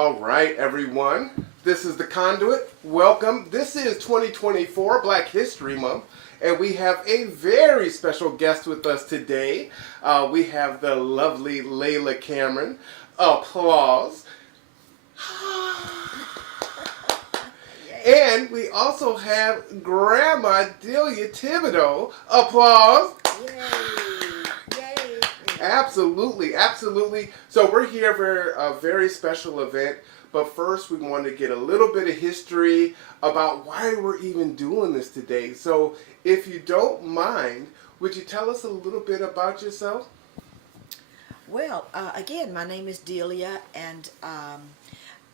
All right, everyone. This is the Conduit. Welcome. This is 2024 Black History Month, and we have a very special guest with us today. We have the lovely Layla Cameron. Applause. Yay. And we also have Grandma Delia Thibodeau. Applause. Yay. Yay. Absolutely, absolutely. So we're here for a very special event, but first we want to get a little bit of history about why we're even doing this today. So if you don't mind, would you tell us a little bit about yourself? Well, again, my name is Delia, and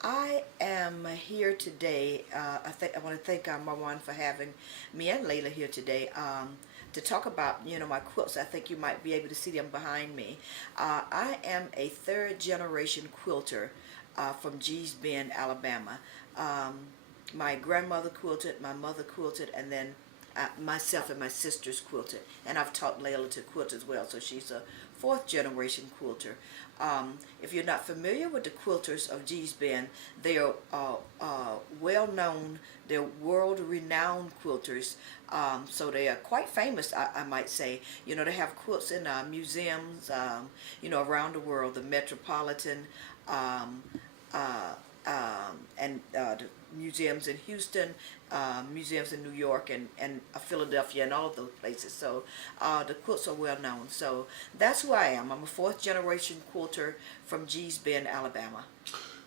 I am here today. I want to thank Marwan for having me and Layla here today to talk about my quilts. I think you might be able to see them behind me. I am a third generation quilter from Bend, Alabama. My grandmother quilted, my mother quilted, and then myself and my sisters quilted, and I've taught Layla to quilt as well, so she's a fourth generation quilter. If you're not familiar with the quilters of Bend, they are well known, they're world renowned quilters, so they are quite famous, I might say. They have quilts in museums around the world, the Metropolitan, um, and the museums in Houston, museums in New York, and Philadelphia, and all of those places. So the quilts are well known. So that's who I am. I'm a fourth generation quilter from Bend, Alabama.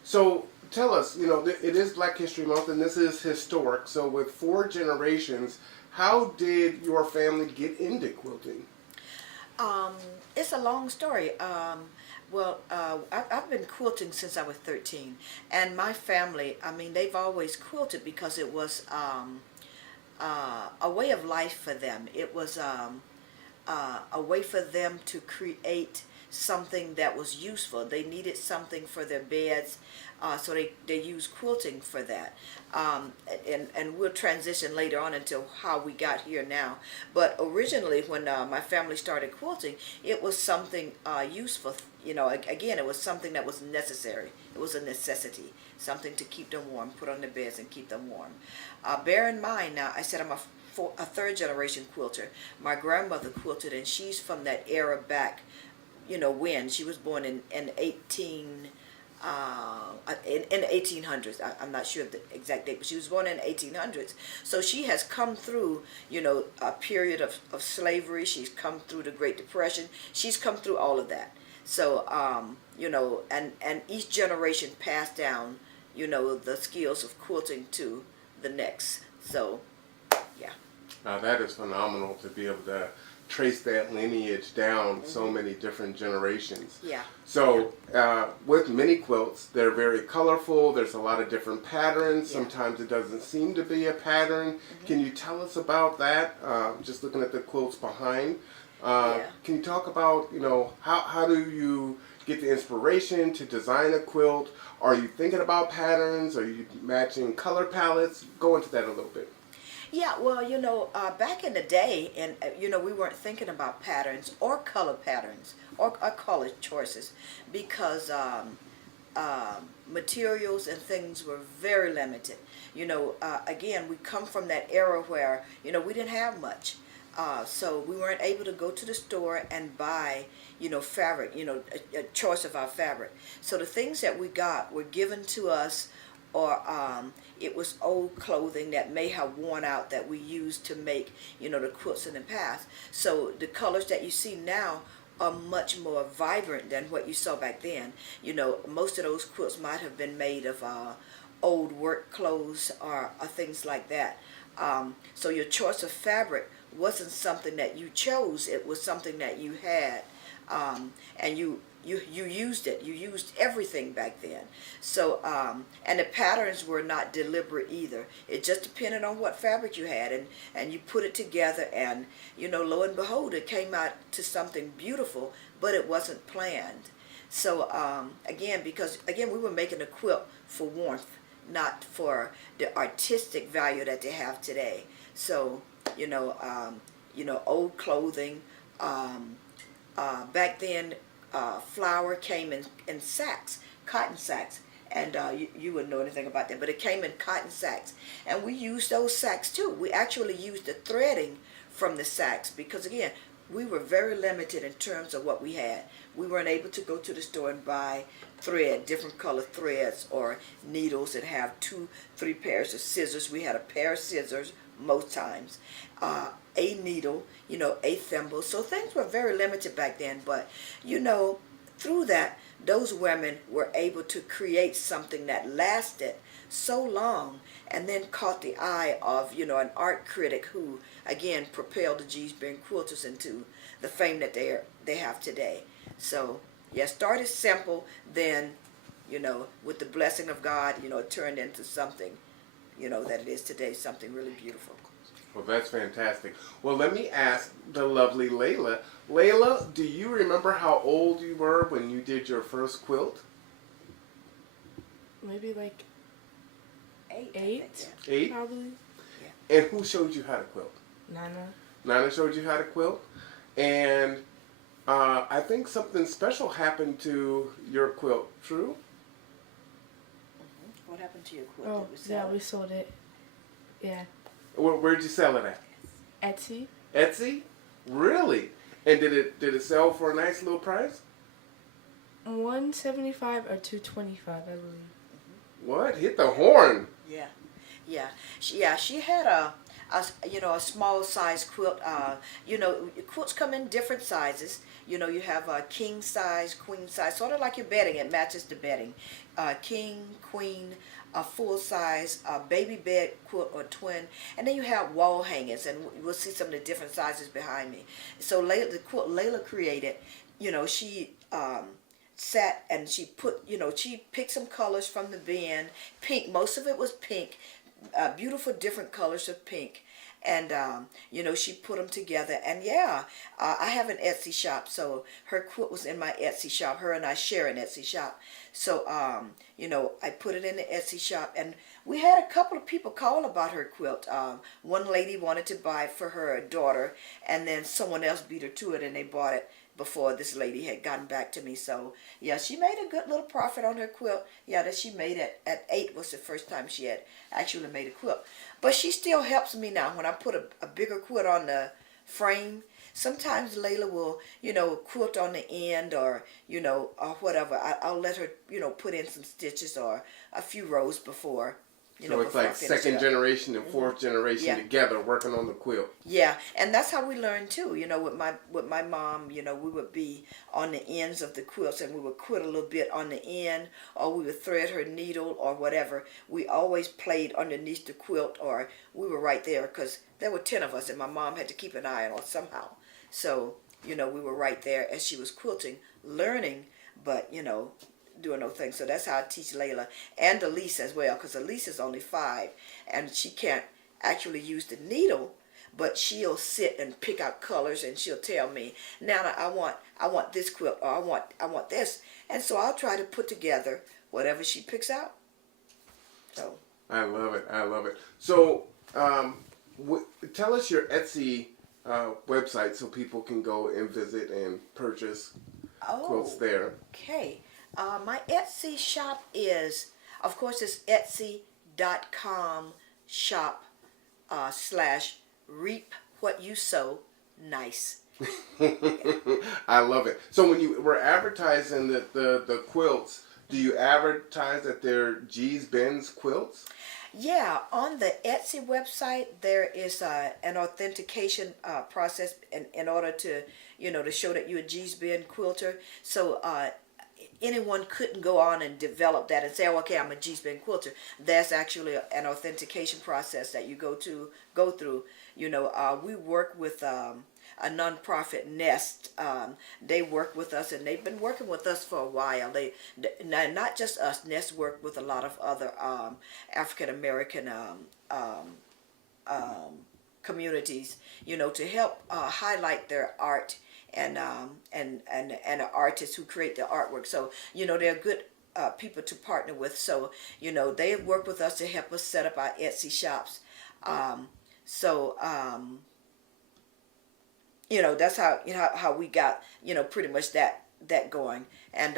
So tell us, it is Black History Month and this is historic. So with four generations, how did your family get into quilting? It's a long story. I've been quilting since I was 13, and my family, I mean, they've always quilted because it was a way of life for them. It was a way for them to create something that was useful. They needed something for their beds, so they used quilting for that. And we'll transition later on into how we got here now. But originally, when my family started quilting, it was something useful. Again, it was something that was necessary. It was a necessity, something to keep them warm, put on their beds and keep them warm. Bear in mind, now, I said I'm a third generation quilter. My grandmother quilted, and she's from that era back, when she was born in 1800s. I'm not sure of the exact date, but she was born in 1800s. So she has come through, a period of slavery. She's come through the Great Depression. She's come through all of that. So, and each generation passed down, the skills of quilting to the next. So, yeah. Now that is phenomenal to be able to trace that lineage down so many different generations. Yeah. So with mini quilts, they're very colorful. There's a lot of different patterns. Yeah. Sometimes it doesn't seem to be a pattern. Can you tell us about that? Just looking at the quilts behind. Yeah. Can you talk about, how do you get the inspiration to design a quilt? Are you thinking about patterns? Are you matching color palettes? Go into that a little bit. Yeah, well, back in the day, and we weren't thinking about patterns or color patterns or color choices because materials and things were very limited. Again, we come from that era where we didn't have much, so we weren't able to go to the store and buy fabric, a choice of our fabric. So the things that we got were given to us, or it was old clothing that may have worn out that we used to make the quilts in the past. So the colors that you see now are much more vibrant than what you saw back then. Most of those quilts might have been made of old work clothes or things like that. So your choice of fabric wasn't something that you chose. It was something that you had, and you used it. You used everything back then. So and the patterns were not deliberate either. It just depended on what fabric you had, and you put it together, and lo and behold, it came out to something beautiful, but it wasn't planned. So because we were making a quilt for warmth, not for the artistic value that they have today. So old clothing. Back then, flour came in sacks, cotton sacks, and you wouldn't know anything about that, but it came in cotton sacks, and we used those sacks too. We actually used the threading from the sacks because, again, we were very limited in terms of what we had. We weren't able to go to the store and buy thread, different color threads or needles, and have 2, 3 pairs of scissors. We had a pair of scissors most times, a needle, a thimble. So things were very limited back then. But through that, those women were able to create something that lasted so long, and then caught the eye of an art critic who again propelled the G's Bend Quilters into the fame that they have today. So yeah, started simple, then with the blessing of God, it turned into something that it is today, something really beautiful. Well, that's fantastic. Well, let me ask the lovely Layla. Layla, do you remember how old you were when you did your first quilt? Maybe like 8. 8, 8? probably. And who showed you how to quilt? Nana. Nana showed you how to quilt? And I think something special happened to your quilt, true? Mm-hmm. What happened to your quilt? Oh, yeah, we sold it. Yeah. Where'd you sell it at? Etsy. Etsy? Really? And did it sell for a nice little price? $175 or $225, I believe. What? Hit the horn. Yeah. She had a small size quilt. Quilts come in different sizes. You have a king size, queen size, sort of like your bedding. It matches the bedding. King, queen, a full size baby bed quilt or twin, and then you have wall hangers, and we'll see some of the different sizes behind me. So the quilt Layla created, she sat and she put, she picked some colors from the bin, pink, most of it was pink, beautiful different colors of pink, and she put them together. And I have an Etsy shop, so her quilt was in my Etsy shop. Her and I share an Etsy shop, so I put it in the Etsy shop, and we had a couple of people call about her quilt. One lady wanted to buy it for her daughter, and then someone else beat her to it, and they bought it before this lady had gotten back to me. So yeah, she made a good little profit on her quilt. Yeah, that she made it at 8 was the first time she had actually made a quilt. But she still helps me now when I put a bigger quilt on the frame. Sometimes Layla will, quilt on the end, or or whatever. I'll let her, put in some stitches or a few rows before. So it's like second generation and fourth generation Yeah. together working on the quilt. Yeah, and that's how we learned too. With my mom, we would be on the ends of the quilts, and we would quilt a little bit on the end, or we would thread her needle or whatever. We always played underneath the quilt, or we were right there because there were 10 of us, and my mom had to keep an eye on us somehow. So we were right there as she was quilting, learning, but doing no things. So that's how I teach Layla and Elise as well, because Elise is only 5 and she can't actually use the needle, but she'll sit and pick out colors, and she'll tell me, Nana, I want this quilt, or I want this, and so I'll try to put together whatever she picks out. So I love it. So tell us your Etsy website so people can go and visit and purchase quilts there. Okay. My Etsy shop is, of course, it's etsy.com shop /reap what you sow nice. I love it. So when you were advertising the quilts, do you advertise that they're G's Ben's quilts? Yeah, on the Etsy website there is an authentication process in order to to show that you're a G's Ben quilter. So anyone couldn't go on and develop that and say, oh, okay, I'm a G's Ben quilter. There's actually an authentication process that you go through. We work with a nonprofit, Nest. They work with us, and they've been working with us for a while. They not just us. Nest work with a lot of other African American communities, to help highlight their art and the artists who create the artwork. So they're good people to partner with. So they have worked with us to help us set up our Etsy shops. That's how how we got pretty much that that going. And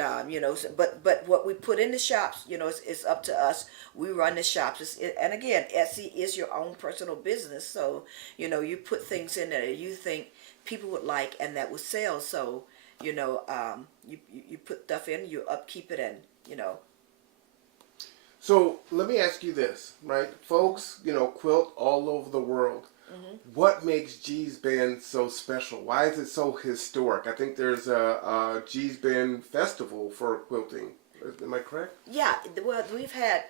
but what we put in the shops, it's up to us. We run the shops. And again, Etsy is your own personal business, so you put things in there that you think people would like and that would sell. So you put stuff in, you upkeep it, and So let me ask you this, right? Folks, quilt all over the world. What makes G's Bend so special? Why is it so historic? I think there's a G's Bend festival for quilting. Am I correct? Yeah. Well, we've had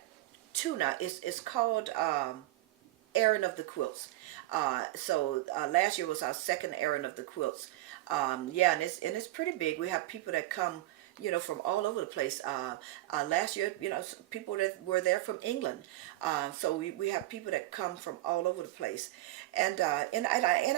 two now. It's called Airing of the Quilts. So last year was our second Airing of the Quilts. Yeah, and it's pretty big. We have people that come, from all over the place. Last year, people that were there from England. So we have people that come from all over the place. And I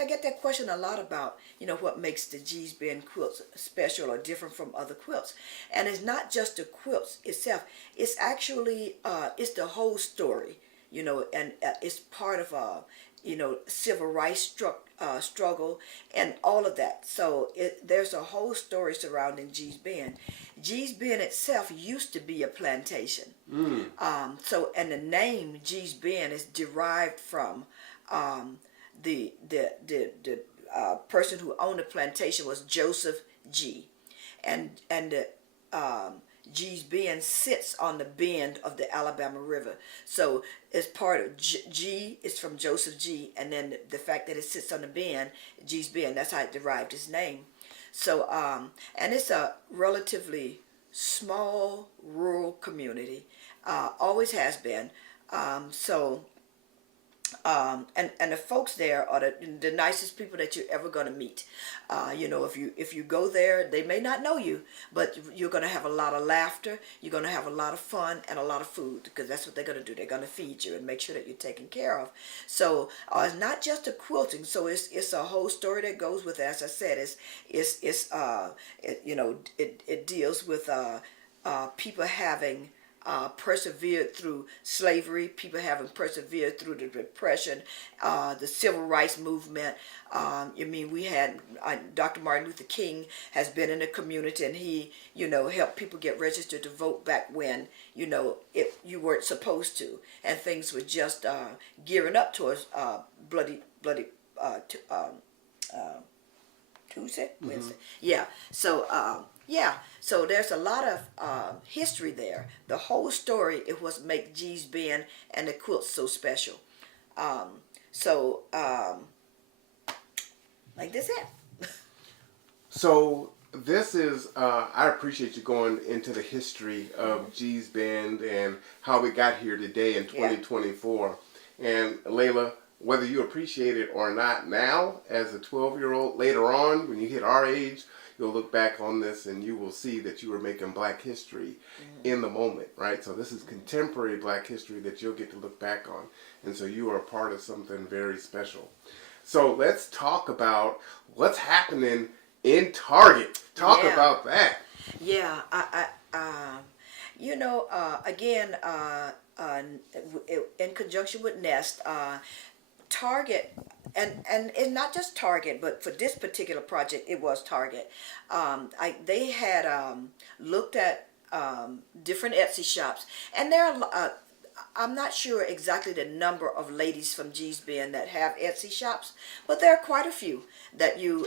get that question a lot about, what makes the G's Bend quilts special or different from other quilts. And it's not just the quilts itself. It's actually, it's the whole story, and it's part of civil rights struggle and all of that. So there's a whole story surrounding G's Bend. G's Bend itself used to be a plantation. And the name G's Bend is derived from the person who owned the plantation was Joseph G. And G's Bend sits on the bend of the Alabama River. So it's part of G is from Joseph G, and then the fact that it sits on the bend, G's Bend, that's how it derived its name. So and it's a relatively small rural community, always has been. And the folks there are the nicest people that you're ever going to meet. If you go there, they may not know you, but you're going to have a lot of laughter. You're going to have a lot of fun and a lot of food, because that's what they're going to do. They're going to feed you and make sure that you're taken care of. So it's not just a quilting. So it's a whole story that goes with it. As I said, it deals with people having persevered through slavery, people having persevered through the Depression, the Civil Rights Movement. We had Dr. Martin Luther King has been in the community, and he, helped people get registered to vote back when, if you weren't supposed to, and things were just gearing up towards bloody Tuesday, Wednesday. Yeah. So so there's a lot of history there. The whole story is what makes G's Bend and the quilts so special. Like this it. So this is, I appreciate you going into the history of G's Bend and how we got here today in 2024. And Layla, whether you appreciate it or not now, as a 12-year-old, later on, when you hit our age, you'll look back on this and you will see that you were making Black history in the moment, right? So this is contemporary Black history that you'll get to look back on. And so you are a part of something very special. So let's talk about what's happening in Target. Talk about that. Yeah, again, in conjunction with Nest, Target, and it's not just Target, but for this particular project, it was Target. They had looked at different Etsy shops, and there are. I'm not sure exactly the number of ladies from G's Bend that have Etsy shops, but there are quite a few that you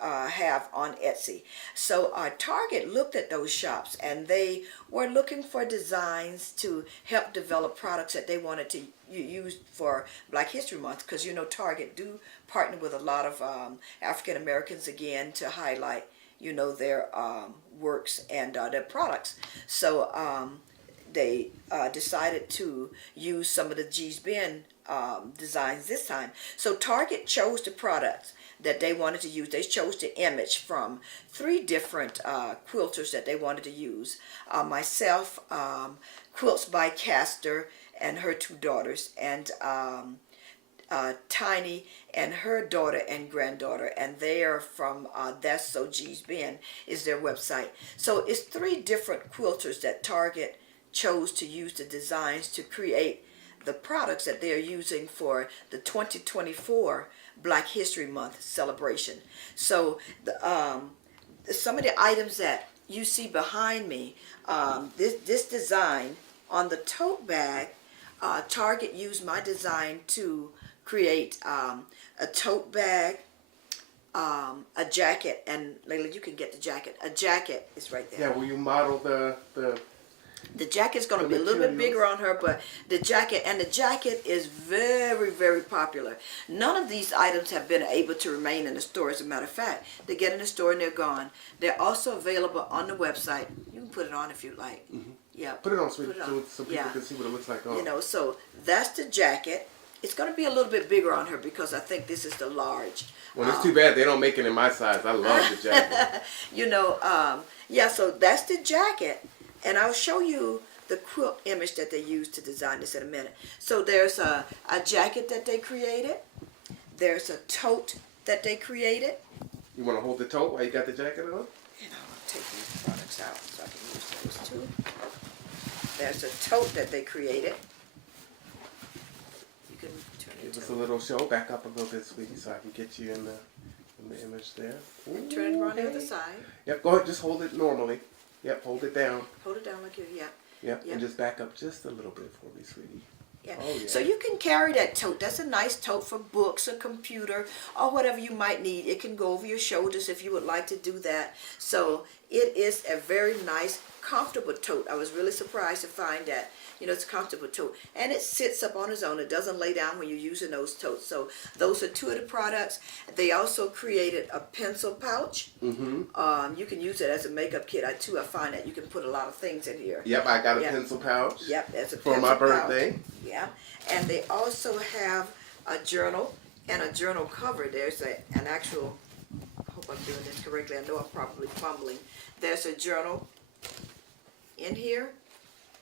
have on Etsy. So Target looked at those shops, and they were looking for designs to help develop products that they wanted to use for Black History Month, because Target do partner with a lot of African Americans again to highlight their works and their products. So they decided to use some of the G's Bend designs this time. So Target chose the products that they wanted to use. They chose the image from 3 different quilters that they wanted to use. Myself, Quilts by Castor and her 2 daughters, and Tiny and her daughter and granddaughter, and they are from That's So G's Bend is their website. So it's 3 different quilters that Target chose to use the designs to create the products that they are using for the 2024 Black History Month celebration. So some of the items that you see behind me, this design on the tote bag, Target used my design to create a tote bag, a jacket, and Layla, you can get the jacket. A jacket is right there. Yeah, will you model the The jacket's going to The be a little bit materials. bigger on her, but the jacket is very, very popular. None of these items have been able to remain in the store. As a matter of fact, they get in the store and they're gone. They're also available on the website. You can put it on if you like. Yeah, put it on, sweetie, put it so people Yeah. can see what it looks like on? You know, so that's the jacket. It's going to be a little bit bigger on her because I think this is the large. Well, it's too bad they don't make it in my size. I love the jacket. You know, yeah, so that's the jacket, and I'll show you the quilt image that they used to design this in a minute. So there's a jacket that they created. There's a tote that they created. You want to hold the tote while you got the jacket on? And I'll take these products out so I can use those too. There's a tote that they created. You can turn it Give us to a little show. Back up a little bit, sweetie, so I can get you in the image there. turn it around the Ooh, other hey. side. Yep, go ahead. Just hold it normally. Yep, hold it down. Hold it down like you, yeah. Yep, Yep. and just back up just a little bit for me, sweetie. Yeah. Oh, yeah. So you can carry that tote. That's a nice tote for books, a computer, or whatever you might need. It can go over your shoulders if you would like to do that. So it is a very nice, comfortable tote. I was really surprised to find that. You know, it's a comfortable tote. And it sits up on its own. It doesn't lay down when you're using those totes. So those are two of the products. They also created a pencil pouch. Mm-hmm. You can use it as a makeup kit. I find that you can put a lot of things in here. Yep, I got a Yeah. pencil pouch. Yep, that's a For pencil my pouch. birthday. Yeah, and they also have a journal and a journal cover. There's an actual, I hope I'm doing this correctly. I know I'm probably fumbling. There's a journal in here.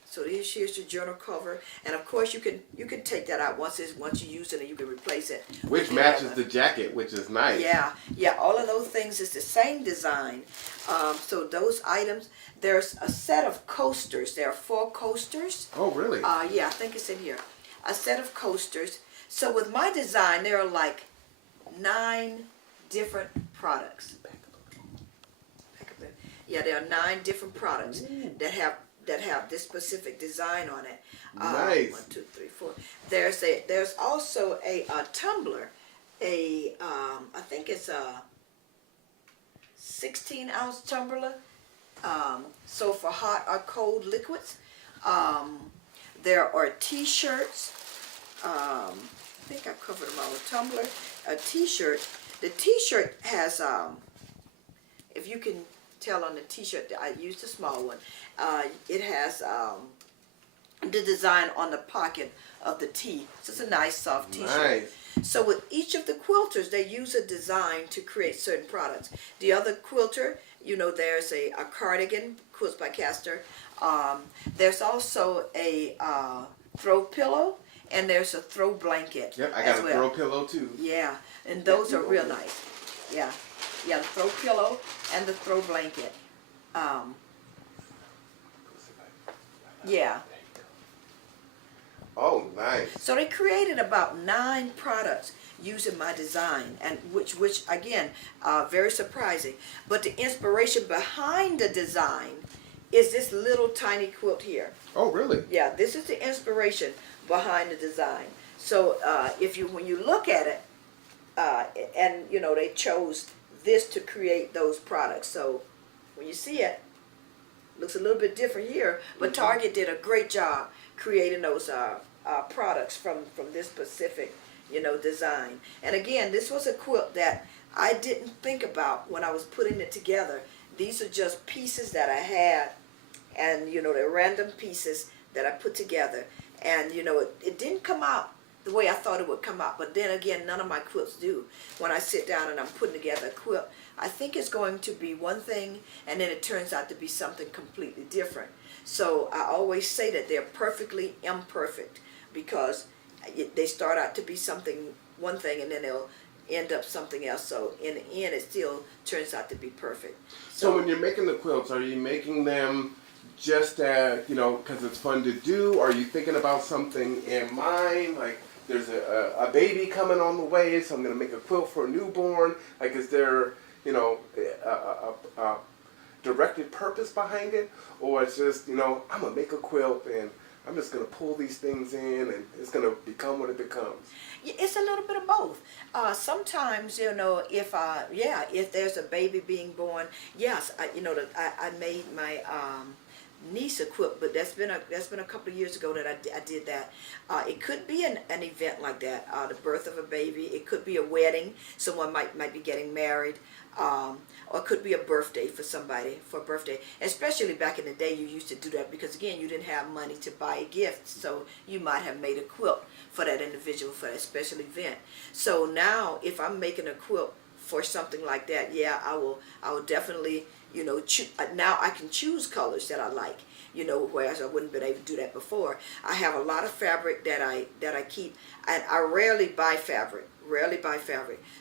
So here's your journal cover, and of course you can take that out once you use it, and you can replace it. Which with the matches other. the jacket, which is nice. Yeah, all of those things is the same design. So those items, there's a set of coasters. There are 4 coasters. Oh, really? Yeah, I think it's in here. A set of coasters. So with my design, there are like 9 different products. Yeah, there are 9 different products that have this specific design on it. Nice. 1, 2, 3, 4. There's also a tumbler. I think it's a 16-ounce tumbler. So for hot or cold liquids. There are T-shirts. I think I covered them all. A tumbler, a T-shirt. The T-shirt has, if you can tell on the T-shirt, I used a small one. It has the design on the pocket of the T. So it's a nice soft T-shirt. Nice. So with each of the quilters, they use a design to create certain products. The other quilter, you know, there's a cardigan, Quilts by Castor. There's also a throw pillow, and there's a throw blanket. Yep, I got as a well. throw pillow too. Yeah, and those are real nice. Yeah, the throw pillow and the throw blanket. Yeah. Oh, nice. So they created about 9 products using my design, and which again, very surprising. But the inspiration behind the design is this little tiny quilt here. Oh, really? Yeah, this is the inspiration behind the design. So when you look at it, and you know they chose this to create those products. So when you see it, looks a little bit different here. But Target did a great job creating those products from this specific, you know, design. And again, this was a quilt that I didn't think about when I was putting it together. These are just pieces that I had, and you know, they're random pieces that I put together. And you know, it didn't come out the way I thought it would come out. But then again, none of my quilts do. When I sit down and I'm putting together a quilt, I think it's going to be one thing, and then it turns out to be something completely different. So I always say that they're perfectly imperfect, because they start out to be one thing, and then they'll end up something else. So in the end, it still turns out to be perfect. So when you're making the quilts, are you making them just you know, because it's fun to do? Are you thinking about something in mind, like there's a baby coming on the way, so I'm going to make a quilt for a newborn? Like, is there, you know, a directed purpose behind it, or it's just, you know, I'm gonna make a quilt and I'm just gonna pull these things in and it's gonna become what it becomes? It's a little bit of both. Sometimes, if there's a baby being born, yes, I made my niece a quilt, but that's been a couple of years ago that I did that. It could be an event like that, the birth of a baby. It could be a wedding. Someone might be getting married. Or it could be a birthday for somebody, for a birthday. Especially back in the day, you used to do that because, again, you didn't have money to buy a gift. So you might have made a quilt for that individual, for that special event. So now, if I'm making a quilt for something like that, yeah, I will definitely, now I can choose colors that I like, whereas I wouldn't have been able to do that before. I have a lot of fabric that I keep, and I rarely buy fabric.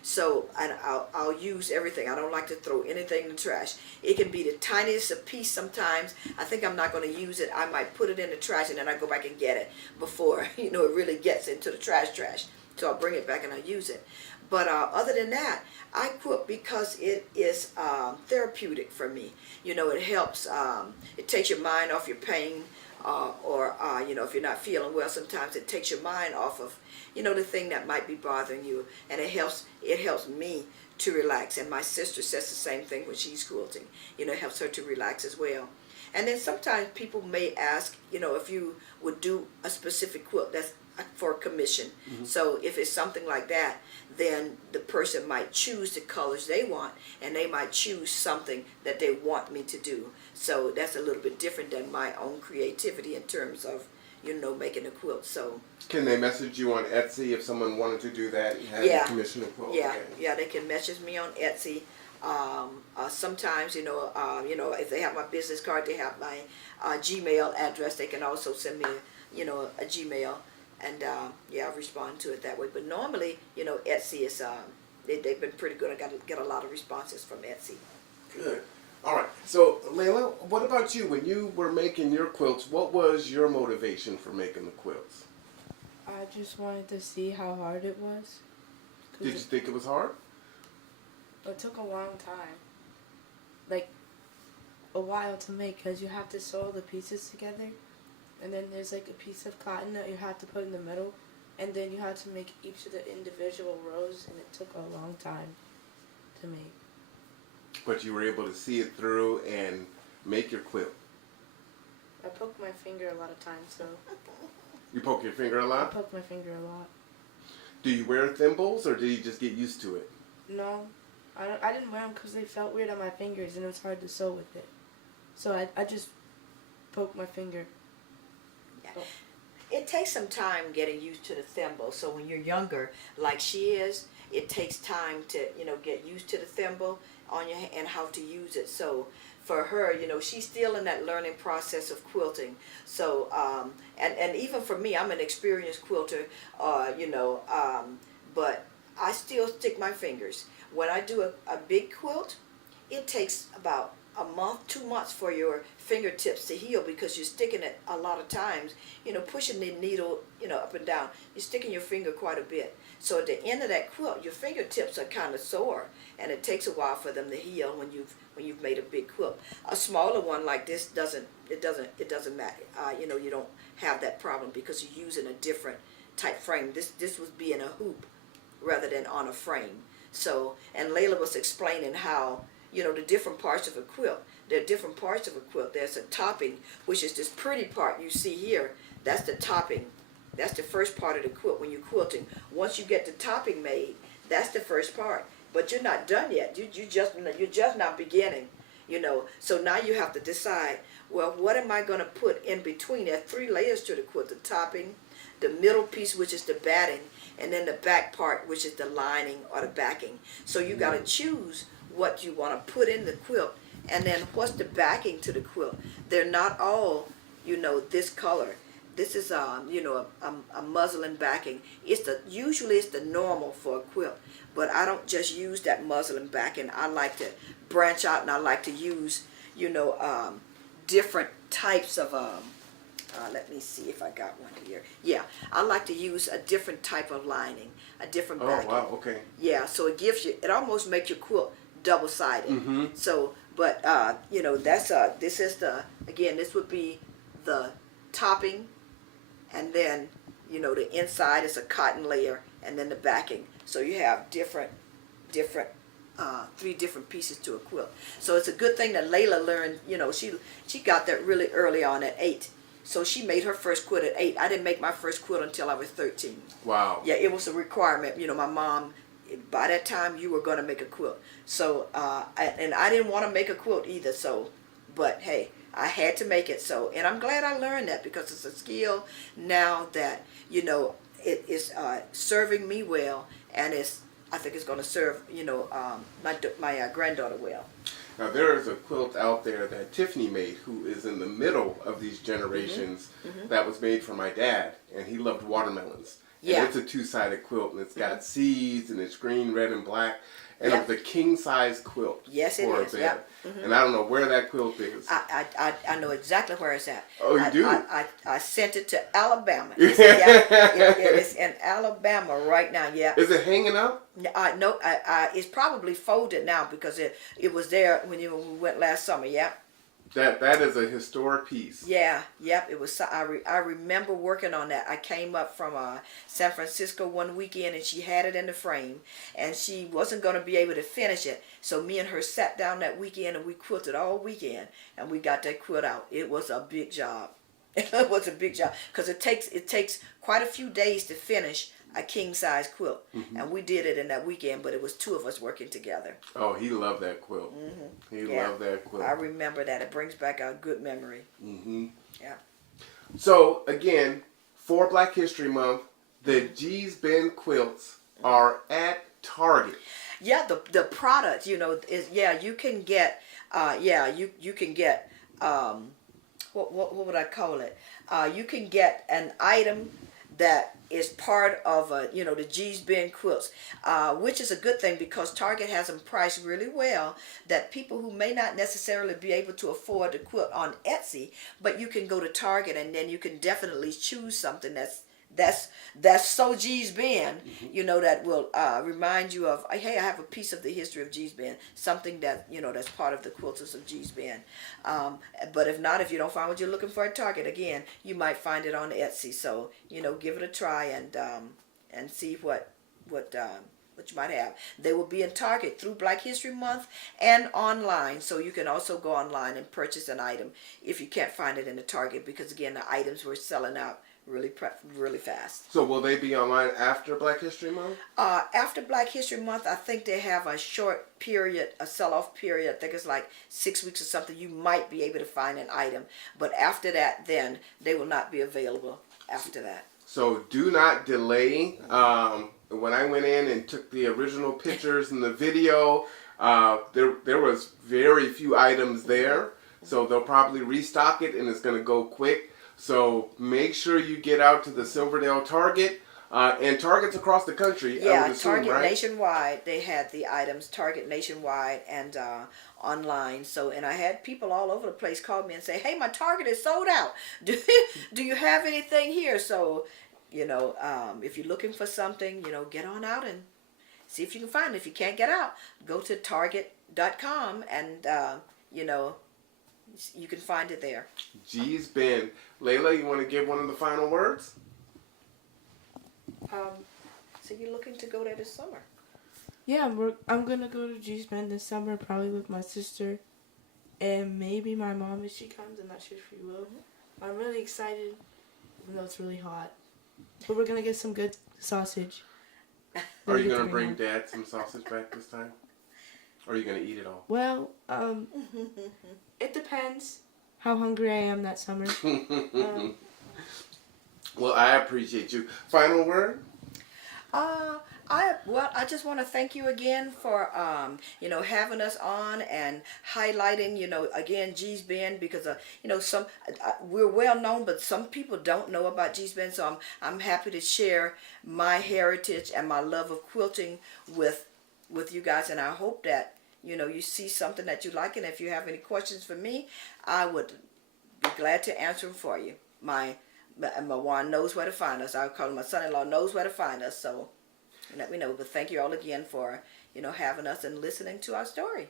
So I'll use everything. I don't like to throw anything in the trash. It can be the tiniest of piece sometimes. I think I'm not going to use it. I might put it in the trash and then I go back and get it before it really gets into the trash. So I'll bring it back and I'll use it. But other than that, I quilt because it is therapeutic for me. It helps. It takes your mind off your pain. Or if you're not feeling well, sometimes it takes your mind off of the thing that might be bothering you, and it helps me to relax. And my sister says the same thing when she's quilting. It helps her to relax as well. And then sometimes people may ask, if you would do a specific quilt that's for a commission. Mm-hmm. So if it's something like that, then the person might choose the colors they want, and they might choose something that they want me to do. So that's a little bit different than my own creativity in terms of, making a quilt. So can they message you on Etsy if someone wanted to do that and have you commission a quilt? Yeah, they can message me on Etsy. Sometimes, if they have my business card, they have my Gmail address. They can also send me, a Gmail, and I'll respond to it that way. But normally, Etsy is they've been pretty good. I get a lot of responses from Etsy. Good. All right. So, Layla, what about you? When you were making your quilts, what was your motivation for making the quilts? I just wanted to see how hard it was. Did you think it was hard? It took a long time. Like, a while to make, because you have to sew the pieces together. And then there's like a piece of cotton that you have to put in the middle. And then you have to make each of the individual rows, and it took a long time to make. But you were able to see it through and make your quilt. I poked my finger a lot of times, so. You poke your finger a I lot? poked my finger a lot. Do you wear thimbles, or do you just get used to it? No, I didn't wear them because they felt weird on my fingers, and it was hard to sew with it. So I just poked my finger. Yeah. It takes some time getting used to the thimble. So when you're younger, like she is, it takes time to, get used to the thimble on your and how to use it. So for her, she's still in that learning process of quilting. So and even for me, I'm an experienced quilter, but I still stick my fingers. When I do a big quilt, it takes about a month, 2 months for your fingertips to heal, because you're sticking it a lot of times, pushing the needle, up and down. You're sticking your finger quite a bit. So at the end of that quilt, your fingertips are kind of sore, and it takes a while for them to heal when you've made a big quilt. A smaller one like this doesn't matter. You don't have that problem because you're using a different type frame. This would be in a hoop rather than on a frame. So, and Layla was explaining how, the different parts of a quilt. There are different parts of a quilt. There's a topping, which is this pretty part you see here. That's the topping. That's the first part of the quilt when you're quilting. Once you get the topping made, that's the first part. But you're not done yet. You're just not beginning. So now you have to decide, well, what am I going to put in between? There are 3 layers to the quilt: the topping, the middle piece, which is the batting, and then the back part, which is the lining or the backing. So you got to choose what you want to put in the quilt, and then what's the backing to the quilt. They're not all, this color. This is a muslin backing. Usually it's the normal for a quilt, but I don't just use that muslin backing. I like to branch out, and I like to use different types of let me see if I got one here. Yeah, I like to use a different type of lining, a different backing. Oh wow, okay. Yeah, so it almost makes your quilt double sided. Mm-hmm. So, but you know, this is the, again, this would be the topping, and then you know the inside is a cotton layer, and then the backing. So you have different 3 different pieces to a quilt. So it's a good thing that Layla learned. You know, she got that really early on at 8. So she made her first quilt at 8. I didn't make my first quilt until I was 13. Wow. Yeah, it was a requirement. You know, my mom, by that time you were going to make a quilt. So, and I didn't want to make a quilt either. So, but hey, I had to make it. So, and I'm glad I learned that, because it's a skill now that, you know, it is serving me well, and I think it's going to serve, you know, my granddaughter well. Now there is a quilt out there that Tiffany made, who is in the middle of these generations, that was made for my dad, and he loved watermelons. Yeah. And it's a 2-sided quilt, and it's got seeds, and it's green, red, and black. And Yep. it was a king-size quilt. Yes, it for is. a bed. Yep. And I don't know where that quilt is. I know exactly where it's at. Oh, you do? I sent it to Alabama. It's in Alabama right now. Yeah. Is it hanging up? No, it's probably folded now, because it was there when we went last summer. Yeah. That is a historic piece. Yeah, yep. It was. I remember working on that. I came up from San Francisco one weekend, and she had it in the frame, and she wasn't going to be able to finish it. So me and her sat down that weekend, and we quilted all weekend, and we got that quilt out. It was a big job. It was a big job, because it takes quite a few days to finish a king size quilt, and we did it in that weekend. But it was 2 of us working together. Oh, he loved that quilt. He loved that quilt. I remember that. It brings back a good memory. Yeah. So again, for Black History Month, the G's Bend quilts are at Target. Yeah, the product, you know, is, yeah, you can get you can get what would I call it? You can get an item that is part of you know, the G's Bend quilts, which is a good thing, because Target has them priced really well, that people who may not necessarily be able to afford the quilt on Etsy, but you can go to Target, and then you can definitely choose something that's so G's Bend, you know, that will remind you of, hey, I have a piece of the history of G's Bend, something that, you know, that's part of the quilters of G's Bend. But if not, if you don't find what you're looking for at Target, again, you might find it on Etsy. So, you know, give it a try and see what you might have. They will be in Target through Black History Month and online. So you can also go online and purchase an item if you can't find it in the Target, because again, the items were selling out really fast. So will they be online after Black History Month? After Black History Month, I think they have a short period, a sell-off period. I think it's like 6 weeks or something. You might be able to find an item, but after that, then they will not be available after that. So do not delay. When I went in and took the original pictures and the video, there was very few items there. So they'll probably restock it, and it's going to go quick. So make sure you get out to the Silverdale Target, and Targets across the country. Yeah, I would assume, Target right? Nationwide, they had the items, Target Nationwide and online. So, and I had people all over the place call me and say, hey, my Target is sold out. Do you have anything here? So, you know, if you're looking for something, you know, get on out and see if you can find it. If you can't get out, go to Target.com, and, you know, you can find it there. G's Bend. Layla, you want to give one of the final words? So you're looking to go there this summer? Yeah, I'm gonna go to G's Bend this summer, probably with my sister, and maybe my mom if she comes. I'm not sure if she will. I'm really excited, even though it's really hot. But we're gonna get some good sausage. Are you going to bring Dad some sausage back this time? Or are you going to eat it all? Well, it depends how hungry I am that summer. Well, I appreciate you. Final word? I just want to thank you again for you know, having us on and highlighting, you know, again, G's Bend, because you know, some we're well known, but some people don't know about G's Bend. So I'm happy to share my heritage and my love of quilting with you guys, and I hope that, you know, you see something that you like, and if you have any questions for me, I would be glad to answer them for you. My Juan knows where to find us. I call him, my son-in-law knows where to find us. So let me know. But thank you all again for, having us and listening to our story.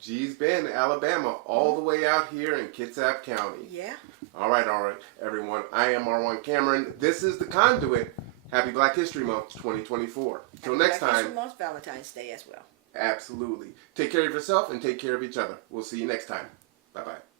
Gee's Bend, Alabama, all the way out here in Kitsap County. Yeah. All right, everyone. I am R1 Cameron. This is The Conduit. Happy Black History Month 2024. Till next Black History time. Month, Valentine's Day as well. Absolutely. Take care of yourself and take care of each other. We'll see you next time. Bye-bye.